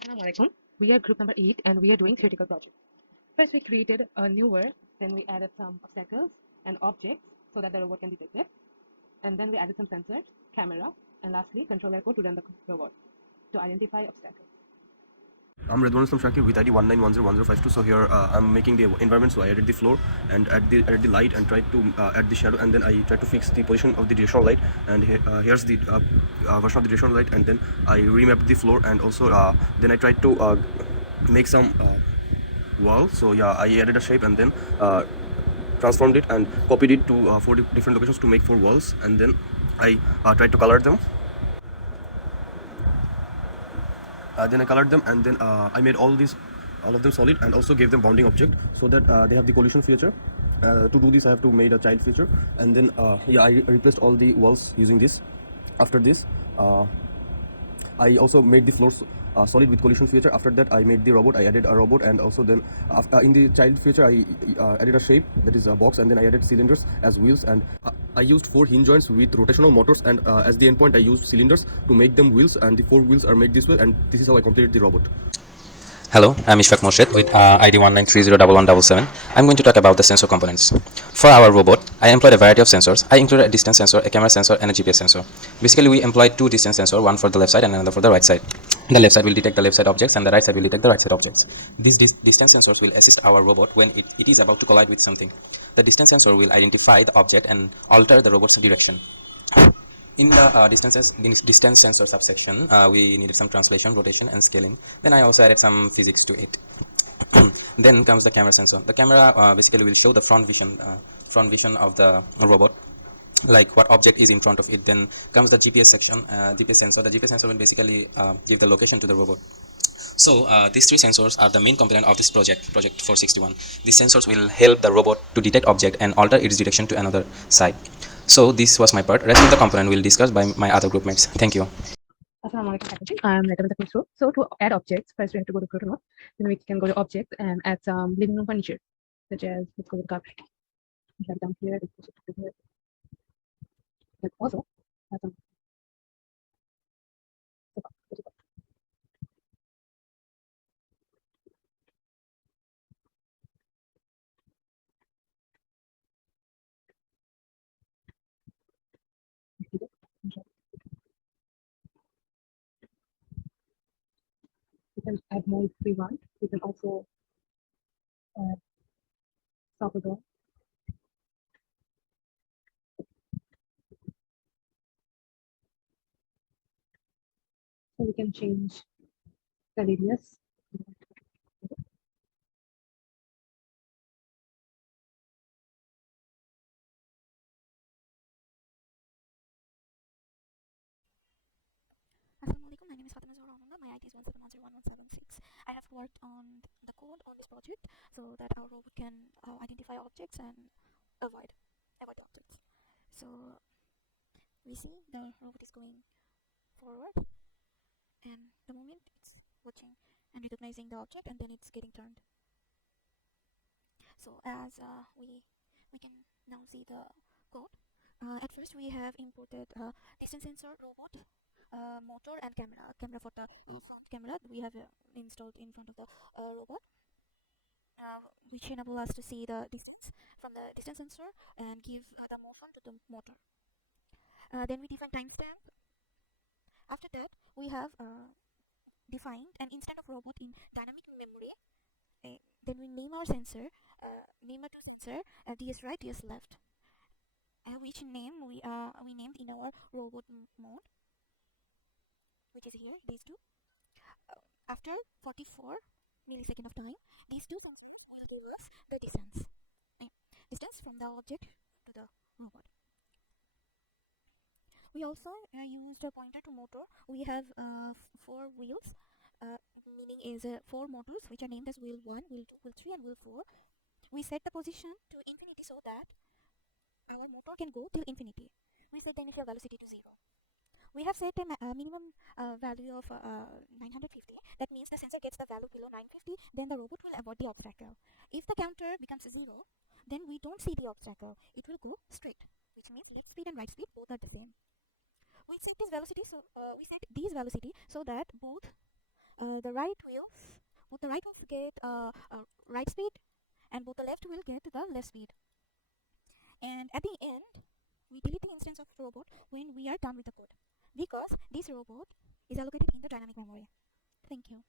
Assalamu alaikum. We are group number 8 and we are doing theoretical project. First we created a new word, then we added some obstacles and objects so that the robot can detect it. And then we added some sensors, camera, and lastly controller code to run the robot to identify obstacles. I'm Redwan from Shakir with ID 19101052. So here I'm making the environment. So I added the floor and added the light and tried to add the shadow, and then I tried to fix the position of the directional light. And here's the version of the directional light, and then I remapped the floor, and also then I tried to make some wall. So yeah, I added a shape and then transformed it and copied it to 4 different locations to make 4 walls, and then I tried to color them. Then I colored them, and then I made all of them solid, and also gave them bounding object so that they have the collision feature. To do this, I have to made a child feature, and then yeah, I replaced all the walls using this. After this, I also made the floors solid with collision feature. After that, I made the robot. I added a robot, and also then in the child feature, I added a shape, that is a box, and then I added cylinders as wheels, and I used 4 hinge joints with rotational motors, and as the endpoint, I used cylinders to make them wheels, and the 4 wheels are made this way, and this is how I completed the robot. Hello, I'm Ishfaq with ID 19301177. I'm going to talk about the sensor components. For our robot, I employed a variety of sensors. I included a distance sensor, a camera sensor, and a GPS sensor. Basically, we employed 2 distance sensors, one for the left side and another for the right side. The left side will detect the left side objects, and the right side will detect the right side objects. These distance sensors will assist our robot when it is about to collide with something. The distance sensor will identify the object and alter the robot's direction. In the distance sensor subsection, we needed some translation, rotation, and scaling. Then I also added some physics to it. Then comes the camera sensor. The camera basically will show the front vision of the robot, like what object is in front of it. Then comes the GPS section, GPS sensor. The GPS sensor will basically give the location to the robot. So these 3 sensors are the main component of this project 461. These sensors will help the robot to detect object and alter its direction to another side. So this was my part. Rest of the component will discuss by my other group mates. Thank you. Assalamu alaikum faculty. I am Later with the So to add objects, first we have to go to proto node. Then we can go to objects and add some living room furniture, such as let's go with carpet. We have down here, let's go to here. Let's also add some sofa. We can add more if we want. We can also add sofa door. So we can change the radius. Assalamualaikum, my name is Fatima Zahra Anannya. My ID is 171011176. I have worked on the code on this project so that our robot can identify objects and avoid the objects. So we see the robot is going forward, and the moment it's watching and recognizing the object, and then it's getting turned. So as we can now see the code. At first we have imported distance sensor, robot, motor, and camera. Camera for the front camera we have installed in front of the robot, which enable us to see the distance from the distance sensor and give the motion to the motor. Then we define timestamp. After that, we have defined an instance of robot in dynamic memory. Then we name our sensor, name our 2 sensor, DS right, DS left, which name we named in our robot mode, which is here, these 2. After 44 millisecond of time, these 2 sensors will give us the distance from the object to the robot. We also used a pointer to motor. We have 4 wheels, meaning is 4 motors which are named as wheel 1, wheel 2, wheel 3, and wheel 4. We set the position to infinity so that our motor can go till infinity. We set the initial velocity to 0. We have set a minimum value of 950. That means the sensor gets the value below 950, then the robot will avoid the obstacle. If the counter becomes 0, then we don't see the obstacle. It will go straight, which means left speed and right speed both are the same. We set this velocity, so these velocity so that both the right wheels, both the right wheels get right speed, and both the left wheel get the left speed. And at the end, we delete the instance of the robot when we are done with the code, because this robot is allocated in the dynamic memory. Thank you.